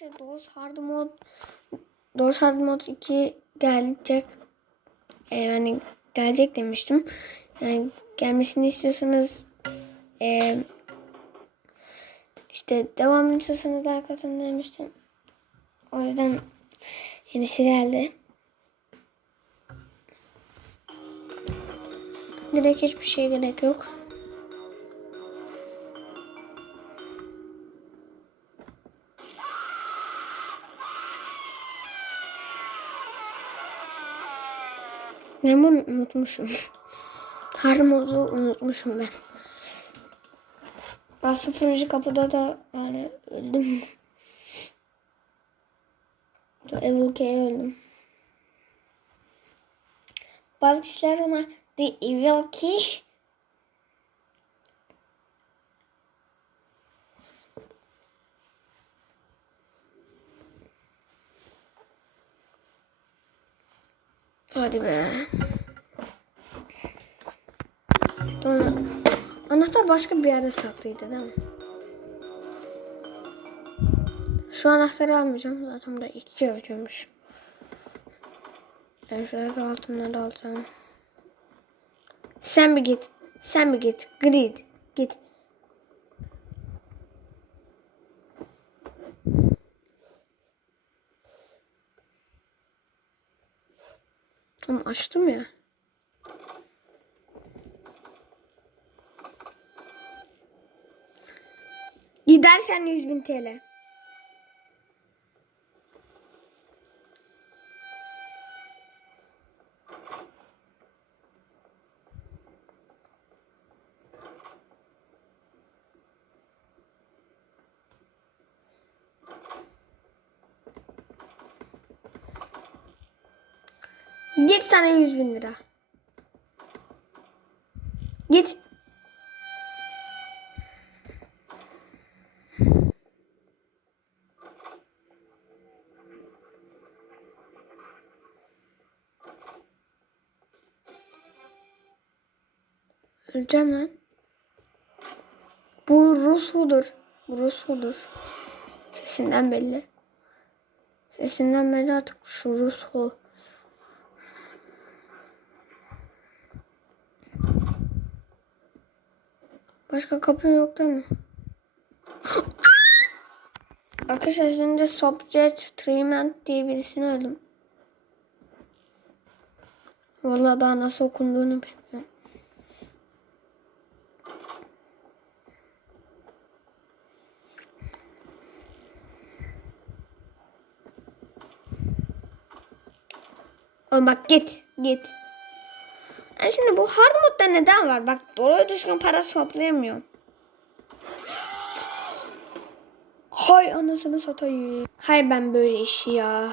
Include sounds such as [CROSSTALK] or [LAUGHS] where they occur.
Şey, Doors Hard Mode Doors Hard Mode 2 gelecek. Ee, yani gelecek demiştim. Yani gelmesini istiyorsanız ee, işte devam istiyorsanız arkasını demiştim. O yüzden yenisi geldi. Direkt hiçbir şey gerek yok. Bunu unutmuşum. Her modu unutmuşum ben. Ben sıfırıncı kapıda da yani öldüm. Evil K'ye öldüm. Bazı kişiler ona The Evil Key Hadi be. Sonra anahtar başka bir yerde saklıydı değil mi? Şu anahtarı almayacağım. Zaten burada iki yazıyormuş. Ben şuradaki altınları alacağım. Sen bir git. Sen bir git. Grid. Git. Ama açtım ya. Gidersen 100 bin TL. Git sana 100 bin lira. Git. Öleceğim lan. Bu Rusudur. Bu Rusudur. Sesinden belli. Sesinden belli artık şu Rusu. Başka kapı yok değil mi? [LAUGHS] Arkadaşlar şimdi Subject Treatment diye birisini öldüm. Vallahi daha nasıl okunduğunu bilmiyorum. Oğlum bak git git. Yani şimdi bu hard modda neden var? Bak doğru düzgün para toplayamıyorum. Hay anasını satayım. Hay ben böyle işi ya.